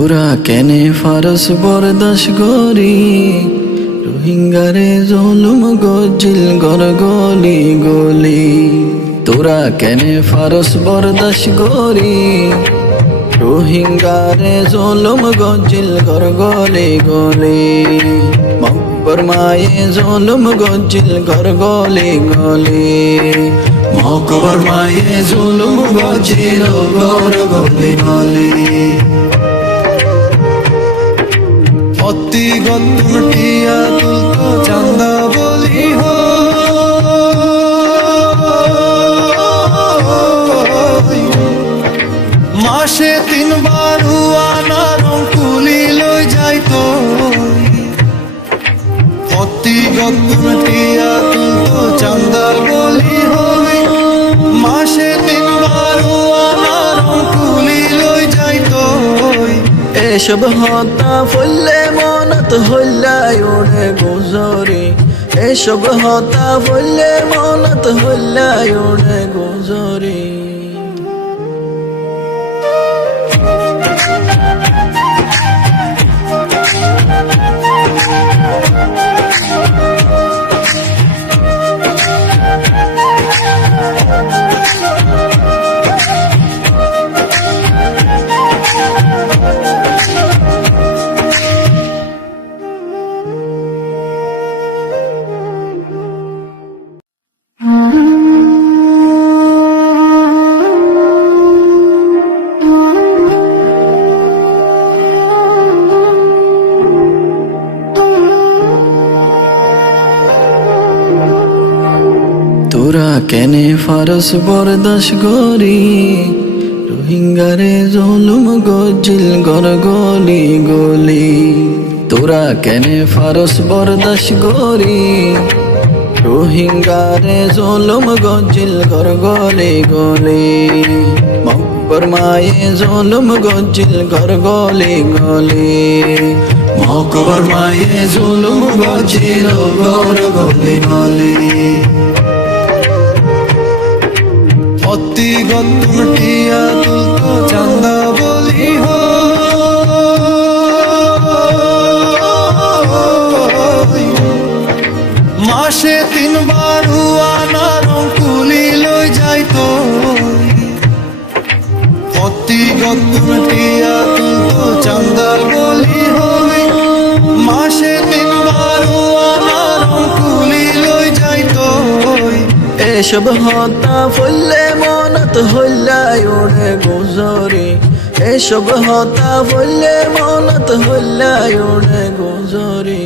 তোরা কেনে ফারস বরদাস গরি রোহিঙ্গারে জুলুম গজিল গর গলি গলি। তোরা কেনে ফারস বরদাস গরি রোহিঙ্গারে জুলুম গজিল গর গলি গলি। মকবর মায়ে জুলুম গজিল গর গলি গলি। মকবর মায়ে জুলুম গজিল গর গলি গলি। অতি গন্টিয়া তুলতো চান্দা বলি হো মাসে 3 বার আনা রং কুলি লই যাইতো। অতি গন্টিয়া তুলতো চান্দা বলি হই মাসে 3 বার আনা রং কুলি লই যাইতো। এসব হতা ফুললে মনত হল্লায় ওড়ে গুজরি। এসব হতা ফুললে মনত হল্লায় ওড়ে গুজরি। তোরা কেনে ফারস বরদাস গরি রোহিঙ্গারে জুলুম গজিল গর গলি গলি। তোরা কেনে ফারস বরদাস গরি রোহিঙ্গারে জুলুম গজিল গর গলি গলি। মকবর মায়ে জুলুম গজিল গর গলি গলি। মকবর মায়ে জুলুম গজিল গর গলি গলি। অতি গন্টিয়া তুলতো চান্দা বলি হো মাসে 3 বার আনা রং কুলি লই যাইতো। অতি গন্টিয়া তুলতো চান্দা বলি হই মাসে 3 বার আনা রং কুলি লই যাইতো। এসব হতা ফুললে মনত হল্লায় ওড়ে গুজরি। এসব হতা ফুললে মনত হল্লায় ওড়ে গুজরি।